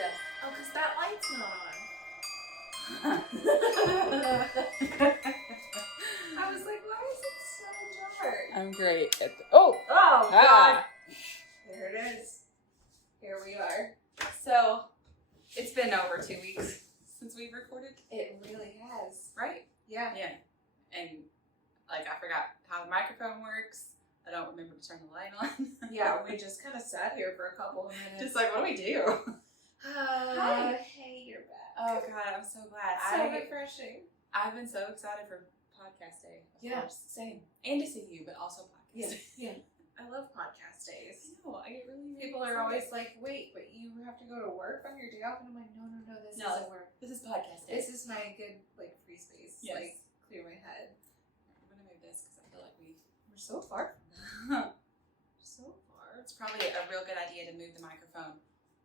Yes. Oh, because that light's not on. I was like, why is it so dark? I'm great at Oh, God. There it is. Here we are. So, it's been over 2 weeks since we've recorded. It really has. Right? Yeah. Yeah. And, like, I forgot how the microphone works. I don't remember to turn the light on. Yeah, we just kind of sat here for a couple of minutes. Just like, what do we do? Hi. Hey, you're back. Oh, God, I'm so glad. So refreshing. I've been so excited for podcast day. Of course. Same. And to see you, but also podcast day. Yeah. I love podcast days. No, I get really People are always like, wait, but you have to go to work on your day off? And I'm like, no, this isn't work. This is podcast day. This is my good, like, free space. Yes. Like, clear my head. I'm going to move this because I feel like We're so far from that. So far. It's probably a real good idea to move the microphone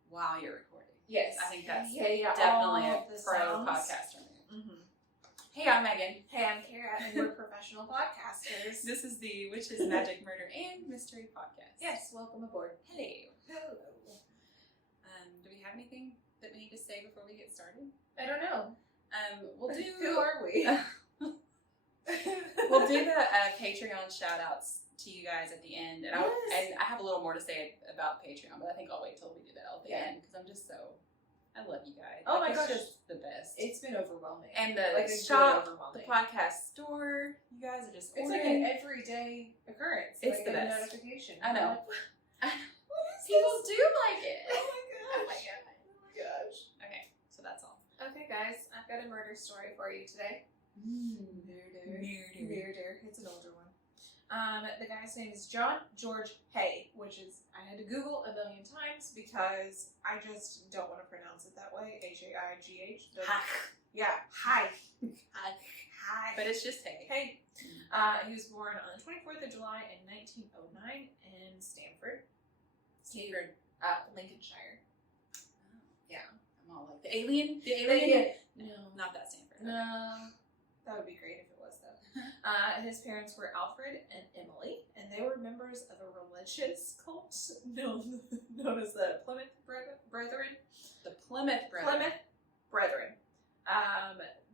while you're recording. Yes. I think that's definitely a pro podcaster move. Mm-hmm. Hey, I'm Megan. Hey, I'm Kara, and we're professional podcasters. This is the Witches, Magic, Murder, and Mystery podcast. Yes, welcome aboard. Hello. Hello. Do we have anything that we need to say before we get started? I don't know. We'll do. Who are we? We'll do the Patreon shout outs to you guys at the end. And, and I have a little more to say about Patreon, but I think I'll wait till we do that at the end because I'm just so. I love you guys. Oh my gosh. It's just the best. It's been overwhelming. And the like shop, the podcast store, you guys are just It's like an everyday occurrence. It's like the a best. notification. I know. People do like it. Oh my gosh. Oh my god. Oh my gosh. Okay, so that's all. Okay, guys, I've got a murder story for you today. Murder. It's an older one. The guy's name is George Haigh, which is, I had to Google a million times because I just don't want to pronounce it that way. Haigh. Yeah, Haigh. But it's just Haigh. Hey. He was born on the 24th of July in 1909 in Stamford, Lincolnshire. Oh. Yeah. I'm all like, the alien? No. Not that Stanford. No. That would be great if it was, though. His parents were Alfred and Emily, and they were members of a religious cult known as the Plymouth Brethren. The Plymouth Brethren.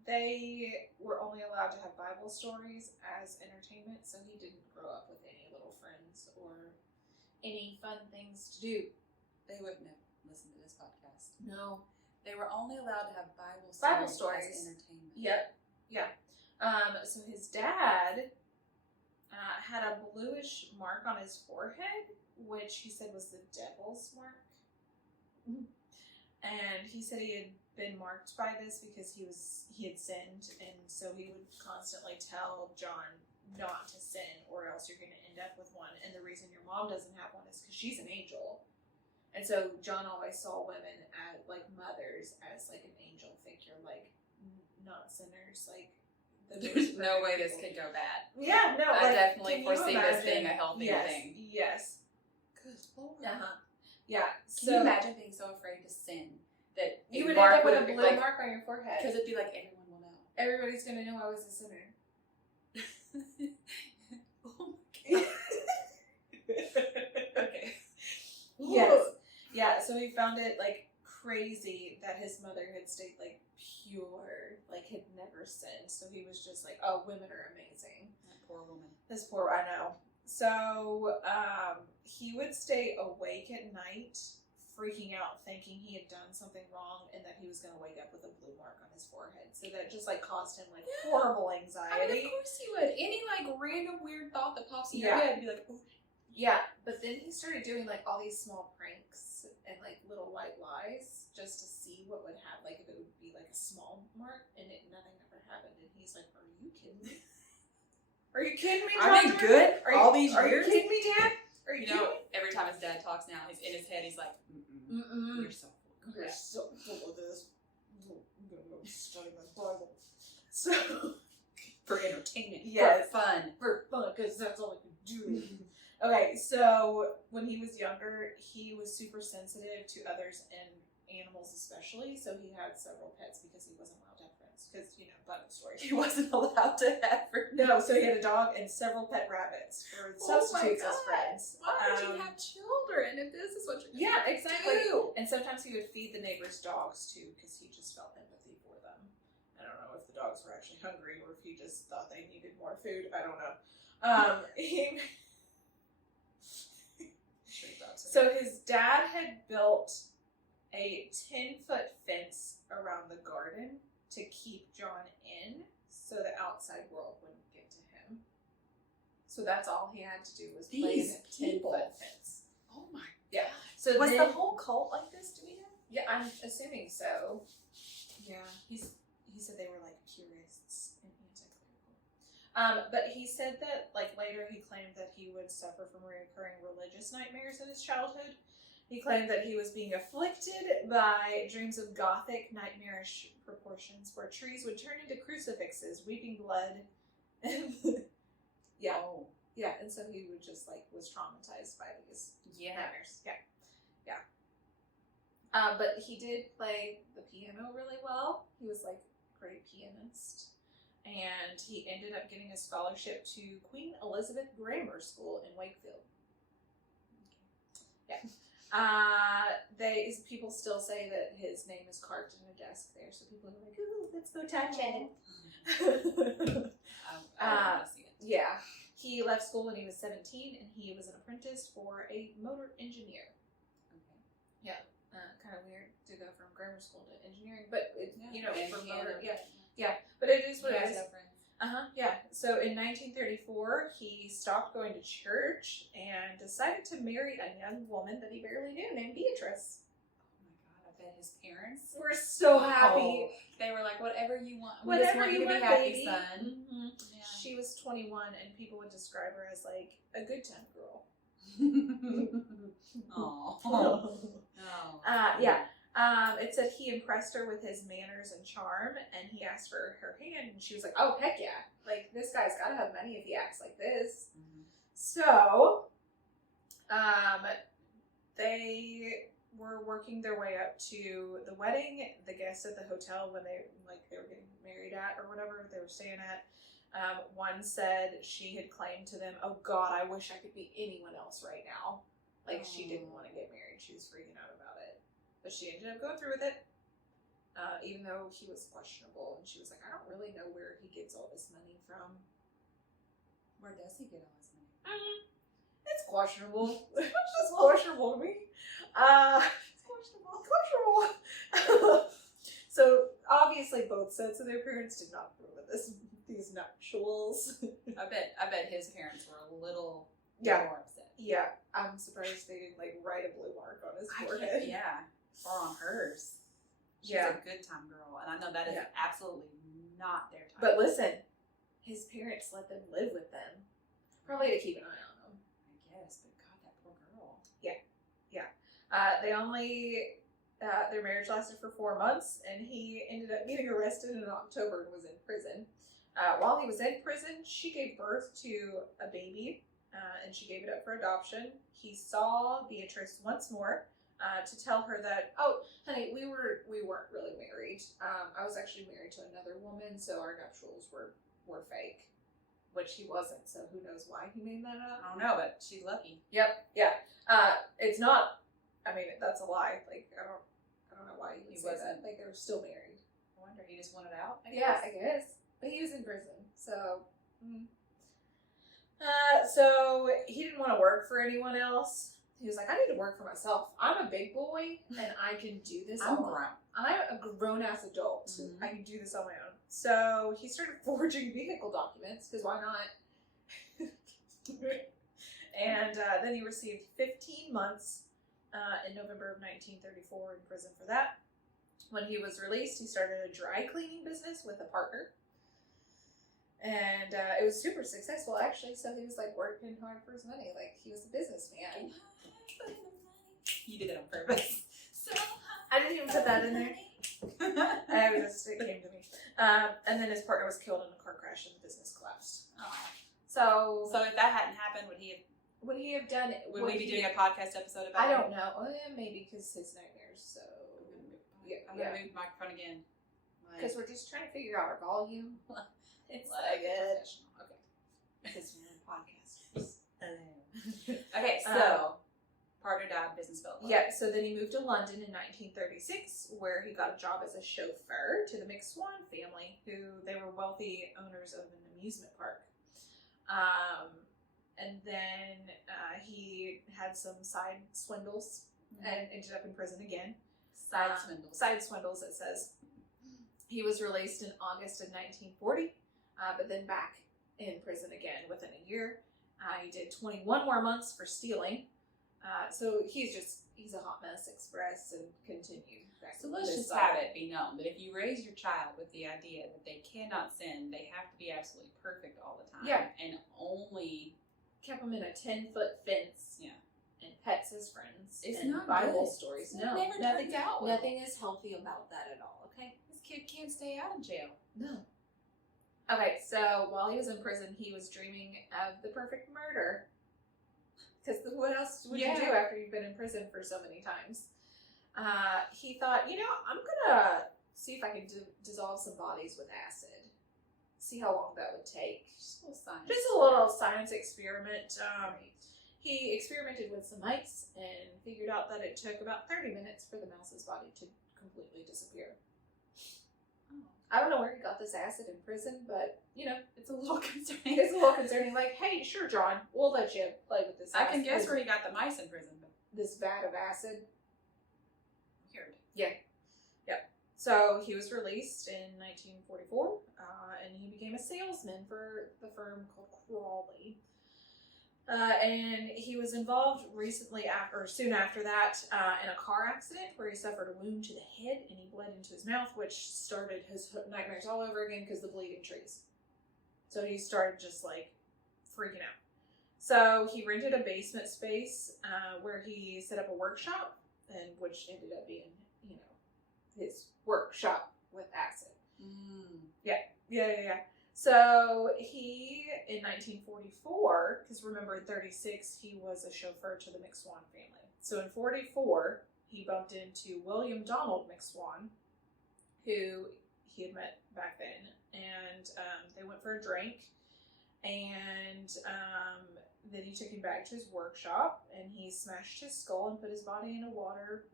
They were only allowed to have Bible stories as entertainment, so he didn't grow up with any little friends or any fun things to do. They wouldn't have listened to this podcast. No. They were only allowed to have Bible stories as entertainment. Yep. Yeah. So his dad had a bluish mark on his forehead, which he said was the devil's mark. And he said he had been marked by this because he had sinned, and so he would constantly tell John not to sin or else you're going to end up with one. And the reason your mom doesn't have one is because she's an angel. And so John always saw women as like mothers, as like an angel figure, like not sinners, like. There's no way this could go bad. Yeah, no. I definitely foresee this being a healthy thing. Yes. Good Lord. Yeah. Can you imagine being so afraid to sin that you would end up with a blue mark on your forehead? Because it'd be like everyone will know. Everybody's gonna know I was a sinner. Oh my god. Okay. Yes. Yeah. So he found it like crazy that his mother had stayed like pure, like had never sinned. So he was just like, "Oh, women are amazing." That poor woman. This poor, I know. So he would stay awake at night, freaking out, thinking he had done something wrong, and that he was going to wake up with a blue mark on his forehead. So that just like caused him like horrible anxiety. I mean, of course he would. Any like random weird thought that pops in your head, be like, "Oh." Yeah, but then he started doing like all these small pranks and like little white lies just to see what would happen, like if it would be like a small mark, and nothing ever happened. And he's like, "Are you kidding me? Are you kidding me? I've been good all these years. Are you kidding me, Dad? Are you kidding me?" Every time his dad talks now, he's in his head. He's like, "You're so full. You're so full of this. I'm gonna go study my Bible." So for entertainment, yes, for fun, because that's all I can do. Okay, so when he was younger, he was super sensitive to others and animals especially, so he had several pets because he wasn't allowed to have friends. because, Bible stories. He wasn't allowed to have No, so he had a dog and several pet rabbits for substitutes as friends. Why would you have children if this is what you're Yeah, exactly. do? And sometimes he would feed the neighbors' dogs too, because he just felt empathy for them. I don't know if the dogs were actually hungry or if he just thought they needed more food. I don't know. So his dad had built a 10-foot fence around the garden to keep John in so the outside world wouldn't get to him. So that's all he had to do was play in a 10-foot fence. Oh my Yeah. God. So was the whole cult like this? Do we know? Yeah, I'm assuming so. Yeah, he said they were like purists and anti-clerical. But he said that later he claimed that he would suffer from recurring religious nightmares in his childhood. He claimed that he was being afflicted by dreams of gothic, nightmarish proportions where trees would turn into crucifixes, weeping blood. Yeah. Oh. Yeah, and so he would just was traumatized by these nightmares. Yeah. But he did play the piano really well. He was a great pianist. And he ended up getting a scholarship to Queen Elizabeth Grammar School in Wakefield. Yeah. People still say that his name is carved in a desk there, so people are like, "Ooh, let's go touch it." I want to see it. Yeah. He left school when he was 17, and he was an apprentice for a motor engineer. Okay. Yeah. Kind of weird to go from grammar school to engineering, but for motor, yeah. But it is what it is. Yeah. So in 1934, he stopped going to church and decided to marry a young woman that he barely knew named Beatrice. Oh my God! I bet his parents were so happy. They were like, "Whatever you want, Whatever you want, to be happy, baby." son." Mm-hmm. Yeah. She was 21, and people would describe her as a good time girl. Oh. Yeah. It said he impressed her with his manners and charm, and he asked for her hand, and she was like, "Oh, heck yeah. This guy's gotta have money if he acts like this." Mm-hmm. So, they were working their way up to the wedding. The guests at the hotel, when they were getting married at or whatever they were staying at, one said she had claimed to them, "Oh God, I wish I could be anyone else right now." She didn't want to get married. She was freaking out about it. But she ended up going through with it, even though he was questionable. And she was like, "I don't really know where he gets all this money from." Where does he get all his money? It's questionable. It's just questionable to me. It's questionable. So, obviously, both sets of their parents did not approve of these nuptials. I bet his parents were a little more upset. Yeah, I'm surprised they didn't write a blue mark on his forehead. Yeah, or on hers. She's a good time girl, and I know that is absolutely not their time. But listen, his parents let them live with them, probably to keep an eye on them. I guess, but God, that poor girl. Yeah. They only their marriage lasted for 4 months, and he ended up getting arrested in October and was in prison. While he was in prison, she gave birth to a baby. And she gave it up for adoption. He saw Beatrice once more to tell her that, "Oh, honey, we weren't really married. I was actually married to another woman, so our nuptials were fake," which he wasn't. So who knows why he made that up? I don't know, but she's lucky. Yep. Yeah. It's not. I mean, that's a lie. I don't know why he would say that. They were still married. I wonder. He just wanted out. I guess. But he was in prison, so. So he didn't want to work for anyone else. He was like, "I need to work for myself. I'm a big boy, and I can do this I'm on my own. I'm a grown-ass adult. Mm-hmm. I can do this on my own." So he started forging vehicle documents, because why not? And then he received 15 months in November of 1934 in prison for that. When he was released, he started a dry cleaning business with a partner. And it was super successful, actually. So he was working hard for his money. He was a businessman. You did it on purpose. I didn't even put that in there. It came to me. And then his partner was killed in a car crash and the business collapsed. So if that hadn't happened, would he have done it? Would we be doing a podcast episode about it? I don't know. Maybe because his nightmares. So I'm gonna move the microphone again. Because we're just trying to figure out our volume. It's like good. professional. Okay. Because we're podcasters. Okay, so partner died, business fell apart. Yeah, so then he moved to London in 1936, where he got a job as a chauffeur to the McSwan family, who they were wealthy owners of an amusement park. And then he had some side swindles and ended up in prison again. Side swindles. Side swindles, it says. He was released in August of 1940, but then back in prison again within a year. He did 21 more months for stealing. So he's a hot mess express and continued. So let's just have it be known that if you raise your child with the idea that they cannot sin, they have to be absolutely perfect all the time. Yeah. And only kept him in a 10-foot fence. Yeah. And pets as friends. It's and not Bible good. stories. It No, never nothing. turns out well. Nothing is healthy about that at all, okay? This kid can't stay out of jail. No. Okay, so while he was in prison, he was dreaming of the perfect murder. Because what else would you do after you've been in prison for so many times? He thought, I'm gonna see if I can dissolve some bodies with acid. See how long that would take. Just a little science. Just a little science experiment. He experimented with some mice and figured out that it took about 30 minutes for the mouse's body to completely disappear. I don't know where he got this acid in prison, but, it's a little concerning. it's a little concerning. Like, hey, sure, John, we'll let you play with this I acid. can guess where he got the mice in prison, but This vat of acid. weird. So he was released in 1944, and he became a salesman for the firm called Crawley. And he was involved soon after that, in a car accident where he suffered a wound to the head and he bled into his mouth, which started his nightmares all over again because the bleeding trees. So he started just like freaking out. So he rented a basement space where he set up a workshop, and which ended up being, his workshop with acid. Yeah. So he, in 1944, because remember in 36 he was a chauffeur to the McSwan family. So in 44 he bumped into William Donald McSwan, who he had met back then, and they went for a drink, and then he took him back to his workshop, and he smashed his skull and put his body in a water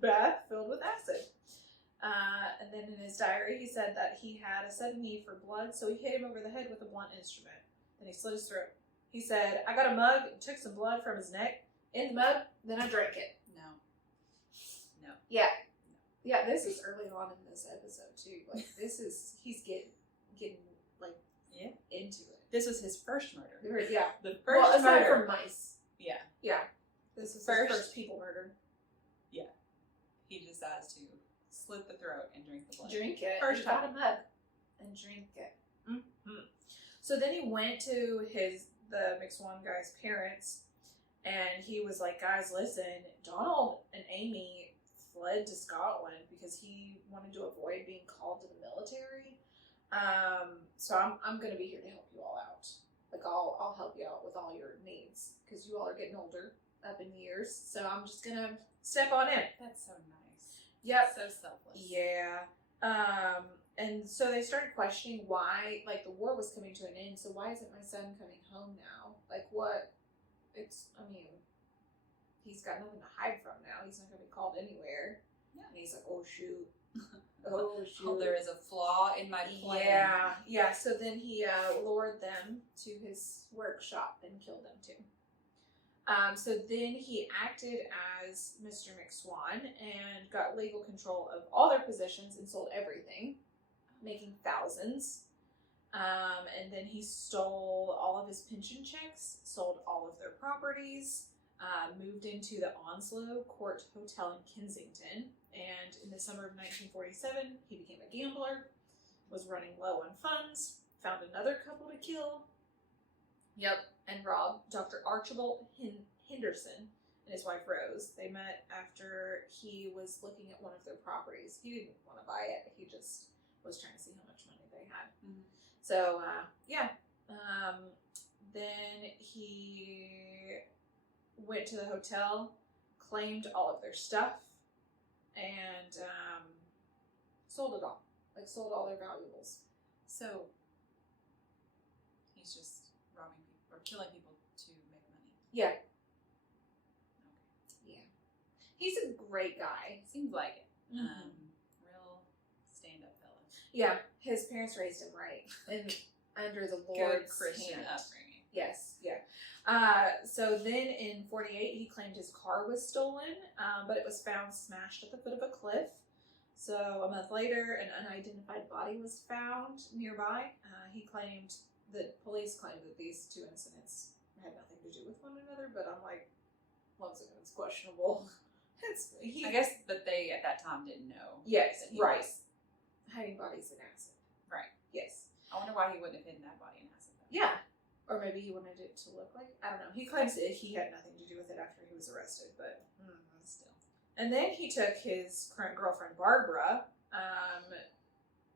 bath filled with acid. And then in his diary, he said that he had a sudden need for blood, so he hit him over the head with a blunt instrument. Then he slit his throat. He said, I got a mug and took some blood from his neck in the mug, then I drank it. No. Yeah, this is early on in this episode, too. Like, he's getting like, into it. This was his first murder. Yeah. The first aside murder. from mice. Yeah. Yeah. This is his first people murder. Yeah. He decides to slit the throat and drink the blood. Drink it. First got time. a mug and drink it. So then he went to the McSwan guy's parents, and he was like, guys, listen, Donald and Amy fled to Scotland because he wanted to avoid being called to the military. So I'm going to be here to help you all out. Like, I'll help you out with all your needs because you all are getting older up in years. So I'm just going to step on in. That's so nice. Yep. So selfless. Yeah. And so they started questioning why, like, the war was coming to an end, so why isn't my son coming home now? Like, what? He's got nothing to hide from now. He's not going to be called anywhere. Yeah. And he's like, oh, shoot. Oh, shoot. Oh, there is a flaw in my plan. Yeah. So then he lured them to his workshop and killed them, too. So then he acted as Mr. McSwan and got legal control of all their possessions and sold everything, making thousands. And then he stole all of his pension checks, sold all of their properties, moved into the Onslow Court Hotel in Kensington. And in the summer of 1947, he became a gambler, was running low on funds, found another couple to kill. And robbed Dr. Archibald Henderson and his wife Rose. They met after he was looking at one of their properties. He didn't want to buy it. He just was trying to see how much money they had. Mm-hmm. So, then he went to the hotel, claimed all of their stuff, and sold it all. like sold all their valuables. So he's just robbing people or killing people to make money. Yeah. Okay. Yeah. He's a great guy. Seems like it. Mhm. Real stand-up fella. Yeah, his parents raised him right and under the Good Lord's Christian hand. upbringing. Yes, yeah. So then in 48, he claimed his car was stolen, but it was found smashed at the foot of a cliff. So a month later, an unidentified body was found nearby. Police claimed that these two incidents had nothing to do with one another, but I'm like, once again, it's questionable. I guess, but they at that time didn't know. Yes, that he right. was- Hiding bodies in acid. Right. Yes. I wonder why he wouldn't have hidden that body in acid. Though. Yeah. Or maybe he wanted it to look like, I don't know. He claims that he had nothing to do with it after he was arrested, but Still. And then he took his current girlfriend Barbara,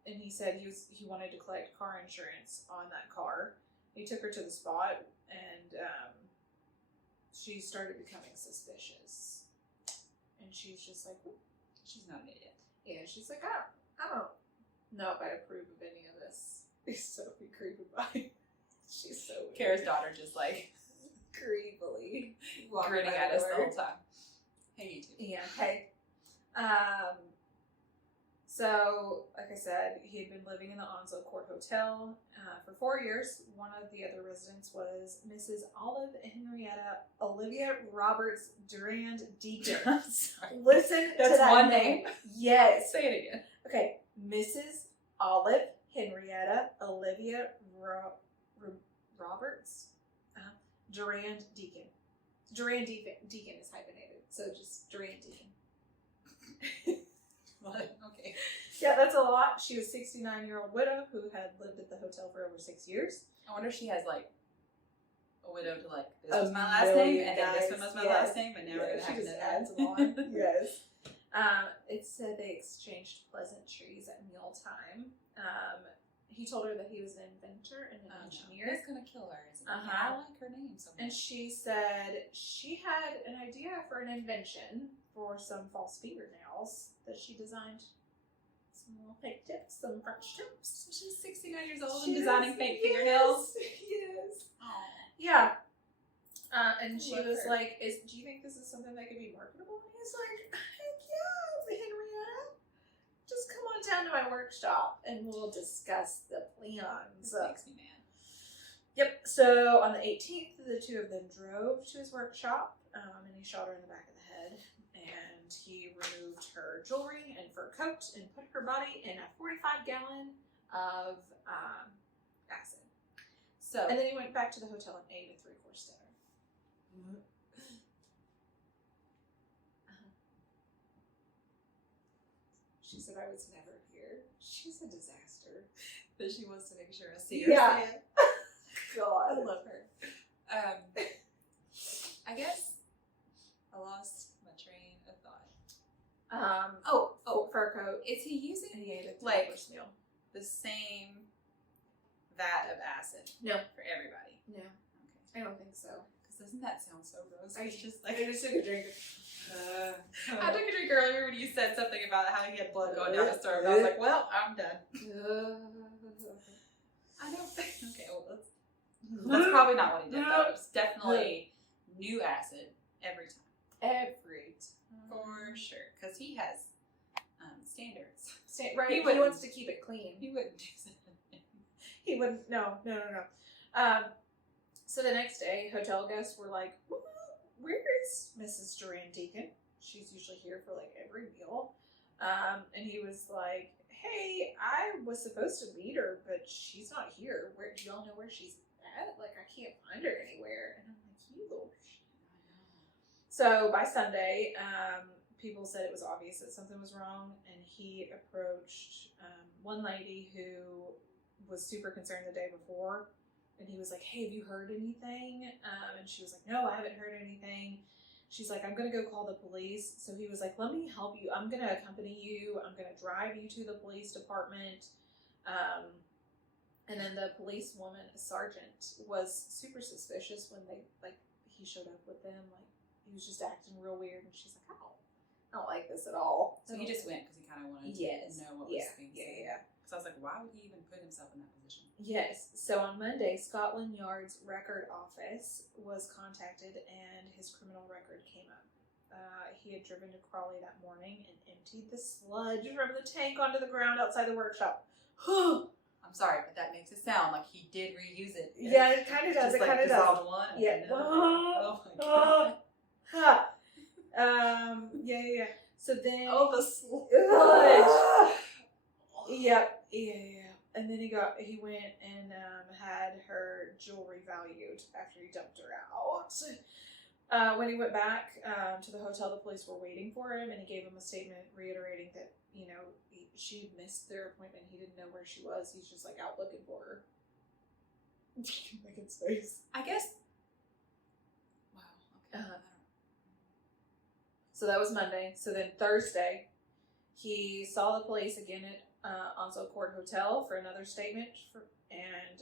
and he said he wanted to collect car insurance on that car. He took her to the spot, and she started becoming suspicious. And she's just like, "Whoop." She's not an idiot. Yeah, she's like, I don't know if I approve of any of this. He's so creepy by. She's so weird. Kara's daughter just like creepily grinning at us the whole time. Hey, YouTube. Yeah, hey. So, like I said, he had been living in the Onslow Court Hotel for 4 years. One of the other residents was Mrs. Olive Henrietta Olivia Roberts Durand Deacon. I'm sorry. Listen That's to that one name. name? Yes. Say it again. Okay, Mrs. Olive Henrietta Olivia Roberts Durand Deacon. Durand Deacon is hyphenated, so just Durand Deacon. What? Okay. Yeah, that's a lot. She was a 69-year-old widow who had lived at the hotel for over 6 years. I wonder if she has like a widow to like this A was my last name, million and then this guys, one was my yes. last name, and now we're gonna She have to just know adds that. them on. Yes. It said they exchanged pleasantries at mealtime. He told her that he was an inventor and an engineer. He's gonna kill her, isn't he? Uh-huh. I like her name so much. And she said she had an idea for an invention for some false fingernails that she designed. Some little fake tips, some French tips. So she's 69 years old She and designing is, fake yes, fingernails. Yes. Aww. Yeah. And she Love was her. like, do you think this is something that could be marketable? And he's like, heck yeah, Henrietta. Just come on down to my workshop and we'll discuss the plans. This makes me mad. Yep. So on the 18th, the two of them drove to his workshop, and he shot her in the back of the head. And he removed her jewelry and fur coat and put her body in a 45-gallon of acid. So And then he went back to the hotel and ate a 3-course dinner. She said, I was never here. She's a disaster. that she wants to make sure I see her. Yeah. say it. God. I love her. I guess I lost my train of thought. Fur coat. Is he using And he ate a like 3-course meal. the same vat of acid? No. For everybody. No, Okay. I don't think so. Because doesn't that sound so gross? I It's just like I just took a drink. I took a drink earlier when you said something about how he had blood going down his throat. And I was like, well, I'm done. I don't think. Okay, well, that's probably not what he did, though. It was definitely new acid every time. Every time. For sure. Because he has standards. Right, He he wouldn't- wants to keep it clean. He wouldn't do something. He wouldn't. No. So the next day, hotel guests were like, "Where is Mrs. Durand Deacon? She's usually here for like every meal." And he was like, "Hey, I was supposed to meet her, but she's not here. Where do y'all know where she's at? Like, I can't find her anywhere." And I'm like, "You little shit." So by Sunday, people said it was obvious that something was wrong, and he approached one lady who was super concerned the day before, and he was like, "Hey, have you heard anything?" And she was like, "No, I haven't heard anything." She's like, "I'm gonna go call the police." So he was like, "Let me help you. I'm gonna accompany you. I'm gonna drive you to the police department." And then the police woman, a sergeant, was super suspicious when he showed up with them. Like, he was just acting real weird, and she's like, I don't like this at all. So he just went because he kind of wanted to Yes. know what Yeah. was being Yeah. said. Yeah. Because I was like, why would he even put himself in that position? Yes. So on Monday, Scotland Yard's record office was contacted and his criminal record came up. He had driven to Crawley that morning and emptied the sludge from the tank onto the ground outside the workshop. I'm sorry, but that makes it sound like he did reuse it. Yeah, it kind of does. Just It kind of does. dissolved one. And Yeah. another. Oh my god. Yeah. So then. Oh, the sludge. Yep. Yeah. And then he went and had her jewelry valued after he dumped her out. When he went back to the hotel, the police were waiting for him, and he gave him a statement reiterating that, she missed their appointment. He didn't know where she was. He's just like out looking for her. Megan's face. I guess. Wow. Okay. So that was Monday. So then Thursday, he saw the police again at Onslow Court Hotel for another statement, and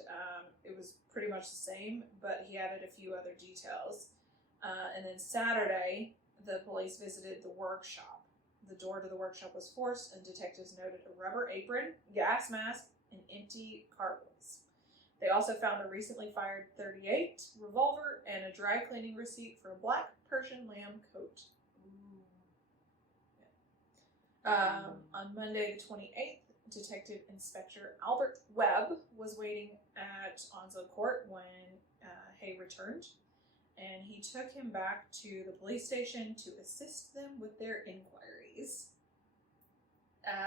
it was pretty much the same, but he added a few other details. And then Saturday, the police visited the workshop. The door to the workshop was forced, and detectives noted a rubber apron, gas mask, and empty cartwheels. They also found a recently fired .38 revolver and a dry cleaning receipt for a black Persian lamb coat. On Monday the 28th, Detective Inspector Albert Webb was waiting at Onslow Court when Haigh returned, and he took him back to the police station to assist them with their inquiries.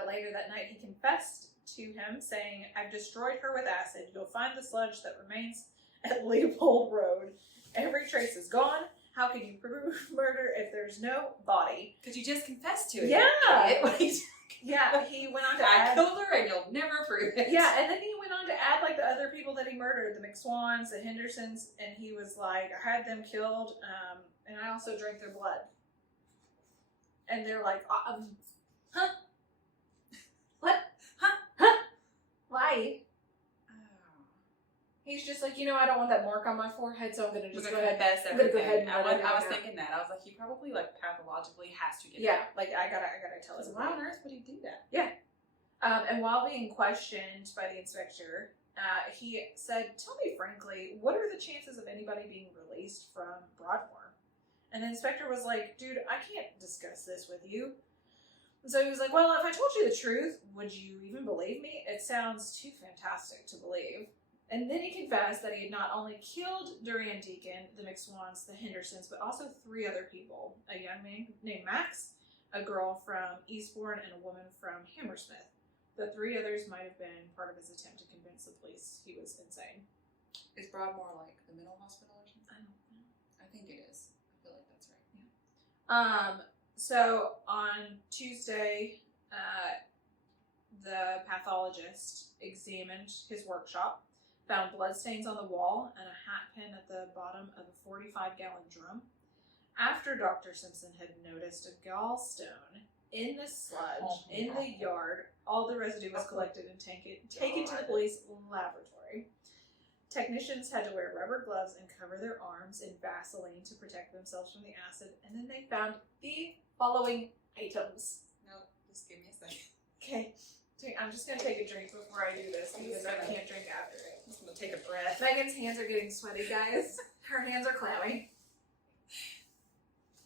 Later that night, he confessed to him, saying, "I've destroyed her with acid. You'll find the sludge that remains at Leopold Road. Every trace is gone. How can you prove murder if there's no body?" Because you just confessed to it. Yeah. What are you Yeah, he went on to I add... killed her and you'll never prove it. Yeah, and then he went on to add, like, the other people that he murdered, the McSwans, the Hendersons, and he was like, I had them killed, and I also drank their blood. And they're like, huh? What? Huh? Why? He's just like, I don't want that mark on my forehead, so I'm going to just go ahead. Confess I'm gonna go everything. ahead and I was thinking that. I was like, he probably, like, pathologically has to get it. Yeah, like, I gotta tell him. Why on earth would he do that? Yeah. And while being questioned by the inspector, he said, "Tell me frankly, what are the chances of anybody being released from Broadmoor?" And the inspector was like, "Dude, I can't discuss this with you." And so he was like, "Well, if I told you the truth, would you even believe me? It sounds too fantastic to believe." And then he confessed that he had not only killed Durian Deacon, the McSwans, the Hendersons, but also 3 other people. A young man named Max, a girl from Eastbourne, and a woman from Hammersmith. The 3 others might have been part of his attempt to convince the police he was insane. Is Broadmoor like the mental hospital or something? I don't know. I think it is. I feel like that's right. Yeah. So on Tuesday, the pathologist examined his workshop, found bloodstains on the wall and a hat pin at the bottom of a 45-gallon drum. After Dr. Simpson had noticed a gallstone in the sludge in the yard, all the residue was collected and taken to the police laboratory. Technicians had to wear rubber gloves and cover their arms in Vaseline to protect themselves from the acid, and then they found the following items. No, just give me a second. Okay. I'm just going to take a drink before I do this because I can't drink after it. I'm just going to take a breath. Megan's hands are getting sweaty, guys. Her hands are clammy.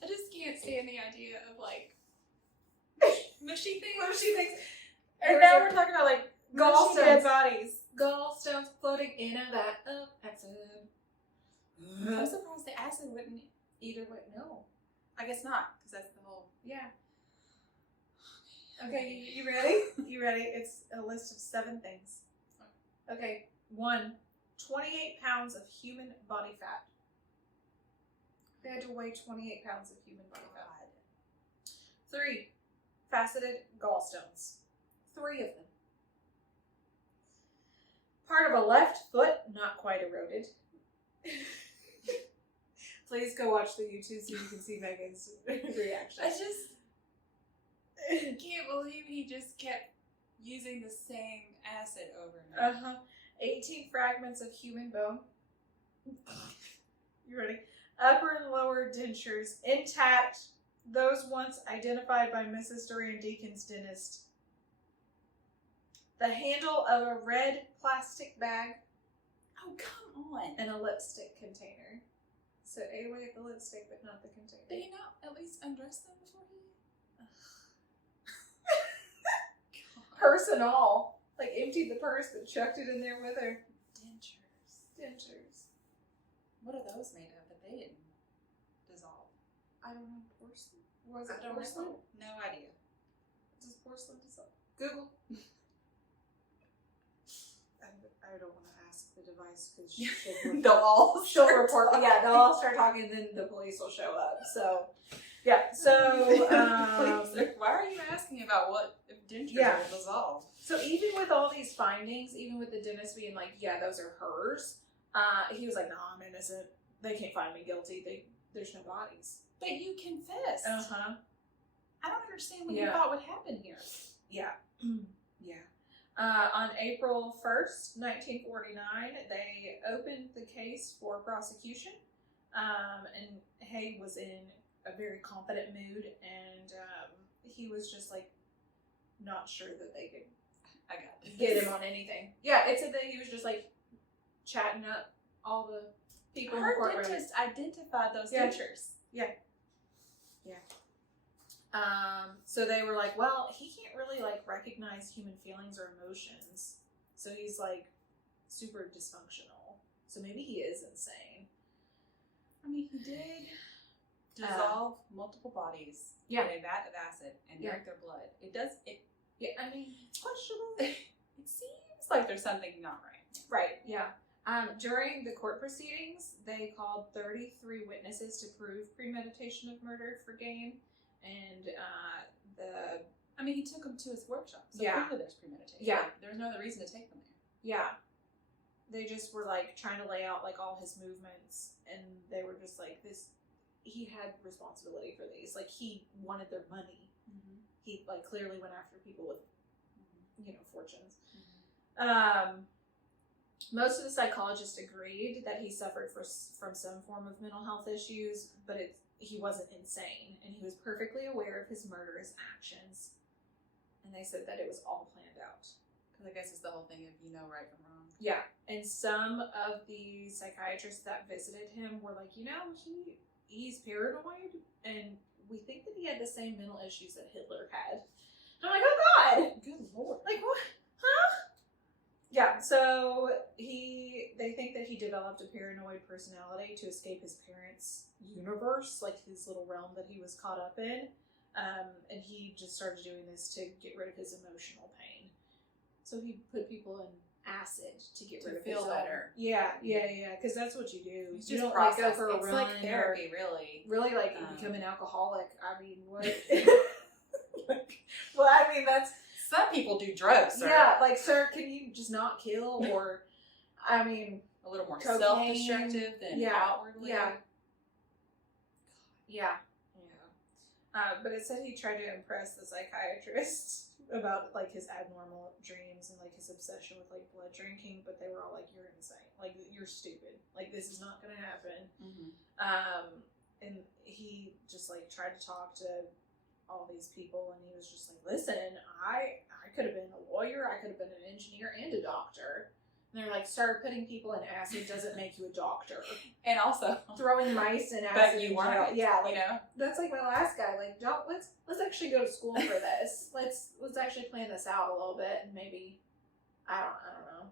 I just can't stand the idea of, like, mushy things. Mushy things. And now we're talking about, like, Gallstones. dead bodies. Gallstones floating in a vat of acid. I'm surprised the acid wouldn't either way. No. I guess not, because that's the whole... Yeah. Okay, you ready? You ready? It's a list of 7 things. Okay. 1, 28 pounds of human body fat. They had to weigh 28 pounds of human body fat. 3, faceted gallstones. 3 of them. Part of a left foot, not quite eroded. Please go watch the YouTube so you can see Megan's reaction. I just can't believe he just kept using the same acid over and over. 18 fragments of human bone. You ready? Upper and lower dentures intact. Those once identified by Mrs. Durian Deacon's dentist. the handle of a red plastic bag, Oh, come on. and a lipstick container. So ate away at the lipstick, but not the container. Did he not at least undress them before he? Purse and all. Like, emptied the purse, but chucked it in there with her. Dentures. What are those made of that they didn't dissolve? I don't know. Porcelain? Was it I don't porcelain? know. No idea. Does porcelain dissolve? Google. I don't want to ask the device because she'll report. Yeah, they'll all start talking, and then the police will show up. So, yeah. So, why are you asking about what if dentures will dissolve? So even with all these findings, even with the dentist being like, yeah, those are hers, he was like, no, I'm innocent. They can't find me guilty. There's no bodies. But you confessed. Uh-huh. I don't understand what you thought would happen here. Yeah. Yeah. On April 1st, 1949, they opened the case for prosecution. And Haigh was in a very confident mood, and he was just like not sure that they could get him on anything. Yeah, it said that he was just like chatting up all the people in the Her courtroom. dentist identified those dentures. Yeah. So they were like, well, he can't really like recognize human feelings or emotions. So he's like super dysfunctional. So maybe he is insane. I mean, he did dissolve multiple bodies in a vat of acid and drink their blood. Yeah, I mean, it's questionable. It seems like there's something not right. Right, yeah. During the court proceedings, they called 33 witnesses to prove premeditation of murder for gain. And he took them to his workshop. So clearly there's premeditation. Yeah. Like, there's no other reason to take them there. Yeah. They just were like trying to lay out like all his movements, and they were just like this. He had responsibility for these. Like, he wanted their money. Mm-hmm. He like clearly went after people with, fortunes. Mm-hmm. Most of the psychologists agreed that he suffered from some form of mental health issues, but he wasn't insane, and he was perfectly aware of his murderous actions. And they said that it was all planned out. Because I guess it's the whole thing of right from wrong. Yeah, and some of the psychiatrists that visited him were like, he's paranoid, and we think that he had the same mental issues that Hitler had. And I'm like, oh God! Good Lord. Like, what? Huh? Yeah, so they think that he developed a paranoid personality to escape his parents' universe, like his little realm that he was caught up in. And he just started doing this to get rid of his emotional pain. So he put people in acid to get rid of feel his better. Yeah, because that's what you do. It's You just don't like go process. for a It's run like therapy, really. really like become an alcoholic. I mean, what? That's Some people do drugs, sir. yeah. Like, sir, can you just not kill? Or, I mean, A little more cocaine. self-destructive than outwardly. Yeah. But it said he tried to impress the psychiatrist about like his abnormal dreams and like his obsession with like blood drinking, but they were all like, "You're insane. Like, you're stupid. Like, this is not gonna happen." Mm-hmm. And he just like tried to talk to all these people, and he was just like, "Listen, I could have been a lawyer. I could have been an engineer and a doctor." And they're like, "Sir, putting people in acid doesn't make you a doctor." And also Throwing mice in acid. but you in weren't. jail. Yeah, like, That's like my last guy. Like, let's actually go to school for this. let's actually plan this out a little bit, and maybe I don't know.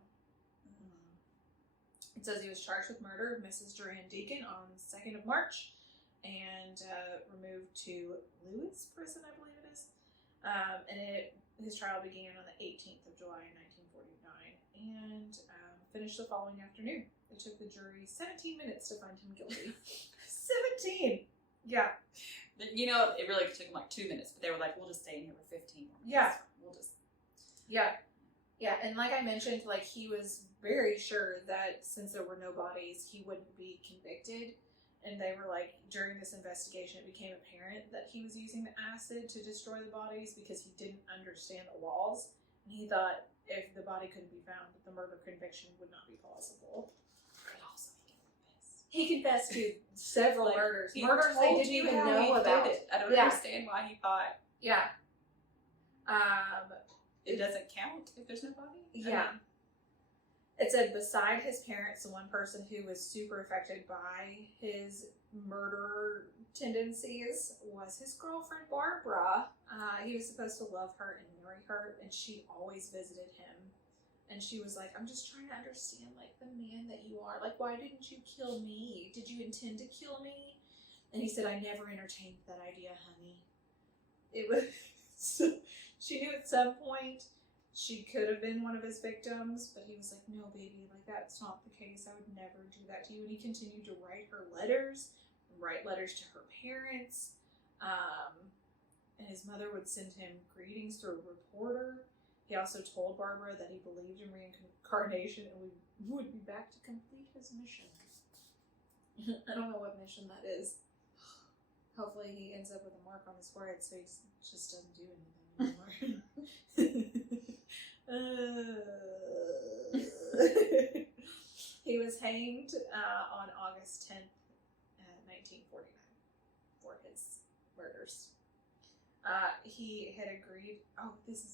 It says he was charged with murder of Mrs. Deacon on 2nd of March, and removed to Lewis Prison, I believe it is. And his trial began on the 18th of July, 1949, and finished the following afternoon. It took the jury 17 minutes to find him guilty. 17! Yeah. It really took them like 2 minutes, but they were like, "We'll just stay in here for 15 more minutes." Yeah. We'll just. Yeah, and like I mentioned, like, he was very sure that since there were no bodies, he wouldn't be convicted. And they were like, during this investigation, it became apparent that he was using the acid to destroy the bodies because he didn't understand the laws. And he thought if the body couldn't be found, the murder conviction would not be plausible. But also, He confessed to several murders. he Murders they told didn't you even how he know did about. it. I don't Yeah. understand why he thought. Yeah. it doesn't count if there's no body? Yeah. It said beside his parents, the one person who was super affected by his murder tendencies was his girlfriend, Barbara. He was supposed to love her and marry her, and she always visited him. And she was like, I'm just trying to understand, like, the man that you are. Like, why didn't you kill me? Did you intend to kill me? And he said, I never entertained that idea, honey. It was... she knew at some point she could have been one of his victims, but he was like, no, baby, like, that's not the case. I would never do that to you. And he continued to write her letters, write letters to her parents. And his mother would send him greetings through a reporter. He also told Barbara that he believed in reincarnation and would be back to complete his mission. I don't know what mission that is. Hopefully he ends up with a mark on his forehead so he just doesn't do anything anymore. He was hanged on August 10th, 1949 for his murders. He had agreed... Oh, this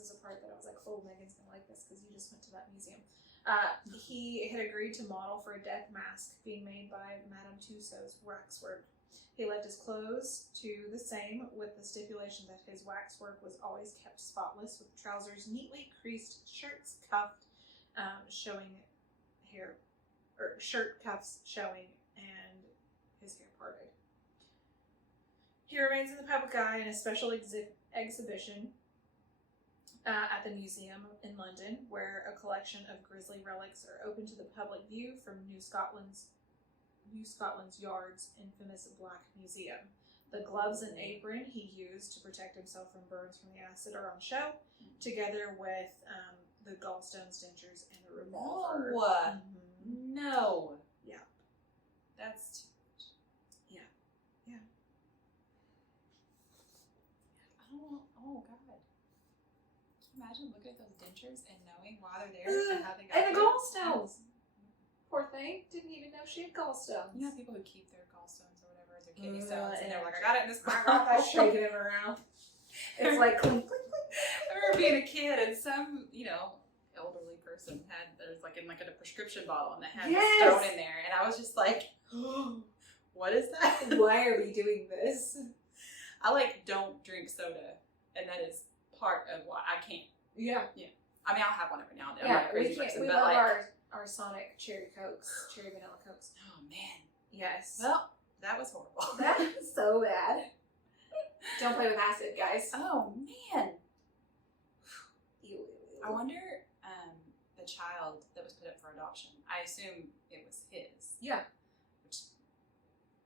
is a part that I was like, oh, Megan's gonna like this because you just went to that museum. He had agreed to model for a death mask being made by Madame Tussauds waxwork. He left his clothes to the same with the stipulation that his waxwork was always kept spotless, with trousers neatly creased, shirts cuffed, shirt cuffs showing, and his hair parted. He remains in the public eye in a special exhibition at the museum in London, where a collection of grisly relics are open to the public view from New Scotland's Yard's infamous Black Museum. The gloves and apron he used to protect himself from burns from the acid are on show, together with the gallstones, dentures, and a revolver. No. Yeah. That's too much. Yeah. Yeah. Oh, God. Can you imagine looking at those dentures and knowing why they're there and how they got And the there? gallstones. Poor thing. Didn't even know she had gallstones. You know people who keep their gallstones or whatever, their kidney stones, and they're like, I got it in this I bottle. got that shaking it around. It's like clink, clink, clink. I remember being a kid and some, elderly person there's like in a prescription bottle and they had Yes. the stone in there, and I was just like, what is that? Why are we doing this? I don't drink soda, and that is part of why I can't. Yeah. I mean, I'll have one every now and then. Yeah, I'm not a crazy we can't. person, We but love our Sonic cherry Cokes, cherry vanilla Cokes. oh man. Yes. Well, that was horrible. That is so bad. Don't play with acid, guys. Oh man. Ew. I wonder the child that was put up for adoption. I assume it was his. Yeah. Which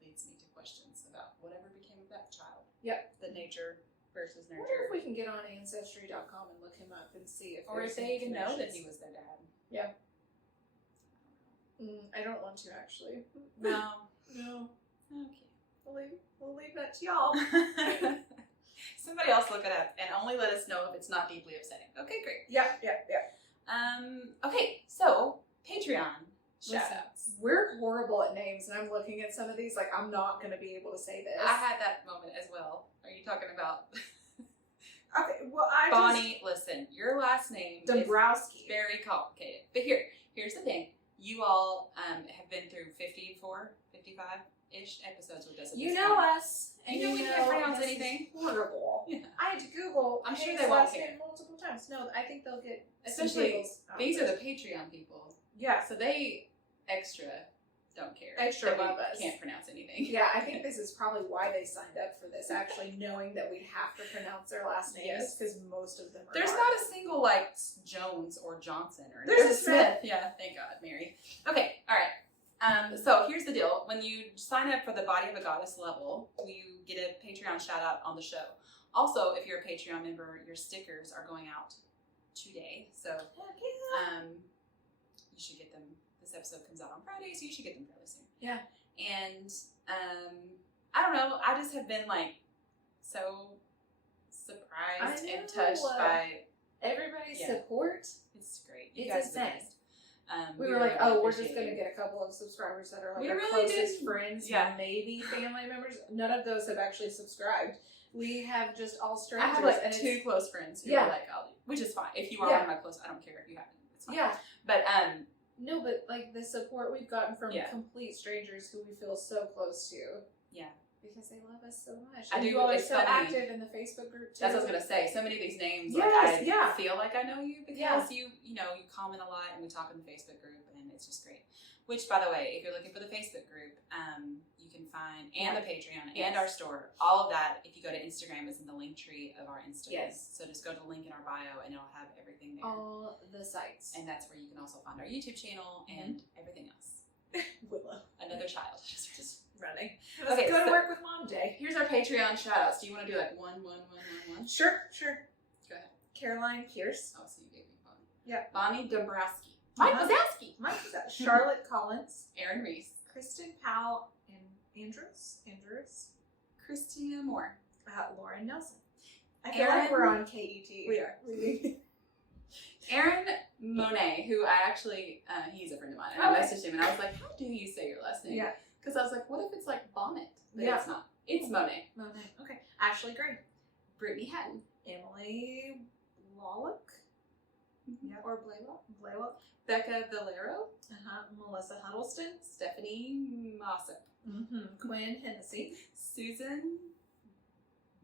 leads me to questions about whatever became of that child. Yep. The nature versus I wonder nurture. if we can get on Ancestry.com and look him up and see if Or there's if they even know that connections. he was their dad. Yeah. I don't want to actually. No. No. Okay. We'll leave that to y'all. Somebody else look it up and only let us know if it's not deeply upsetting. Okay, great. Yeah. Okay, so Patreon Listen, shoutouts. We're horrible at names, and I'm looking at some of these like I'm not going to be able to say this. I had that moment as well. Are you talking about Okay, well, Bonnie? Listen, your last name Dombrowski. is very complicated. But here's the thing. You all have been through 55-ish episodes with us. At You this know point. us, You know we can't pronounce this anything. is horrible. Yeah. I had to Google. I'm sure Haig's they won't last care. name multiple times. No, I think they'll get Especially, some these giggles are out the Patreon people. Yeah. So they extra don't care. Extra that we love us. Can't pronounce anything. Yeah, I think this is probably why they signed up for this, actually knowing that we'd have to pronounce their last names, Yes. because most of them are There's hard. not a single Jones or Johnson or There's anything. a Smith. Yeah, thank God, Mary. Okay, all right. So here's the deal. When you sign up for the Body of a Goddess level, you get a Patreon shout out on the show. Also, if you're a Patreon member, your stickers are going out today. So Heck yeah. you should get them. This episode comes out on Friday, so you should get them fairly soon. Yeah. And I don't know. I just have been so surprised and touched by Everybody's Yeah. support. It's great. You It's guys are the insane. best. We were really like, oh, we're appreciate just going to you. get a couple of subscribers that are like We our really closest did. friends, Yeah. maybe family members. None of those have actually subscribed. We have just all I strangers. have like and two close friends who Yeah. are like, which is fine. If you are Yeah. one of my close, I don't care if you haven't. It's fine. Yeah. But No, but like the support we've gotten from Yeah. complete strangers who we feel so close to. Yeah. Because they love us so much. I And do, you all are it's so funny. active in the Facebook group too. that's what I was gonna say. So many of these names, Yes, like I yeah. feel like I know you because Yeah. you know you comment a lot and we talk in the Facebook group and it's just great. Which, by the way, if you're looking for the Facebook group, you can find and the Patreon and Yes. our store, all of that. If you go to Instagram, it's in the link tree of our Instagram. Yes. So just go to the link in our bio and it'll have everything there. All the sites. And that's where you can also find our YouTube channel and everything else. Willow. Another child just Running. Okay, Go to so- work with Mom Day. Here's our Patreon shout-outs. Do you want to do like one? Sure. Go ahead. Caroline Pierce. Oh, so you gave me Bonnie. Yeah. Bonnie Dombrowski. Mike Uh-huh. Wazowski. Mike was that? Charlotte Collins. Aaron Reese. Kristen Powell and Andrews. Christina Moore. Lauren Nelson. I feel like Aaron- we're on KET. We are. Aaron Monet, who I actually, he's a friend of mine. And I Okay. messaged him and I was like, how do you say your last name? Yeah. Because I was like, what if it's like Bonnet? But Yeah. it's not. It's Monet. Monet. Okay. Ashley Gray. Brittany Hatton. Emily Wallach. Yeah. Or Blaylock. Becca Valero. Melissa Huddleston. Stephanie Mossop. Quinn Hennessy. Susan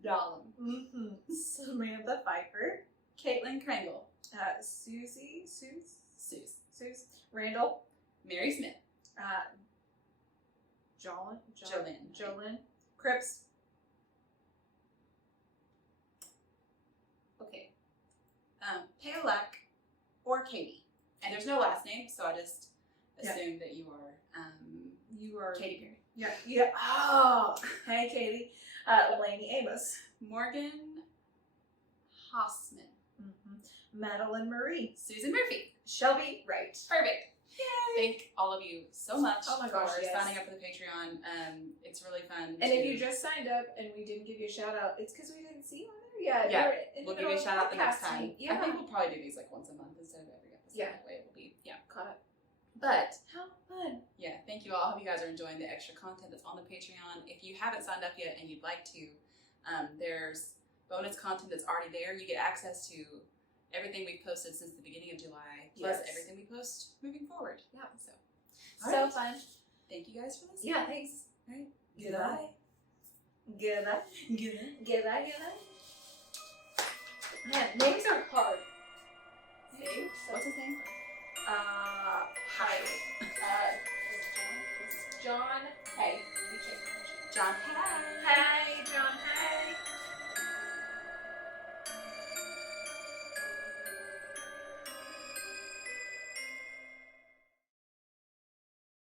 Dahlem. Samantha Pfeiffer. Caitlin Krangle. Suze. Randall. Mary Smith. Jolyn. Cripps. Okay. Paylak or Katie. And there's no last name, so I just assumed that you are Katy Perry. Yeah. Oh, hey, Katie. Lainey Amos. Morgan Hossman. Madeline Marie. Susan Murphy. Shelby Wright. Perfect. Yay. Thank all of you so much Oh my gosh, for yes. signing up for the Patreon. It's really fun. And if you just signed up and we didn't give you a shout out, it's because we didn't see you on there yet. Yeah, You're in the we'll give you a middle shout of out the next podcasting. time. Yeah. I think we'll probably do these like once a month instead of every episode. Yeah. That way it will be, Caught up. But How fun. yeah, thank you all. I hope you guys are enjoying the extra content that's on the Patreon. If you haven't signed up yet and you'd like to, there's bonus content that's already there. You get access to everything we've posted since the beginning of July, plus Yes. everything we post moving forward. Yeah. So, So all right. fun. Thank you guys for listening. Yeah, thanks. All right. Goodbye. Goodbye. Man, names are hard. Dave? What's his name? Hi. John Haigh. John Haigh. Hey, John Haigh.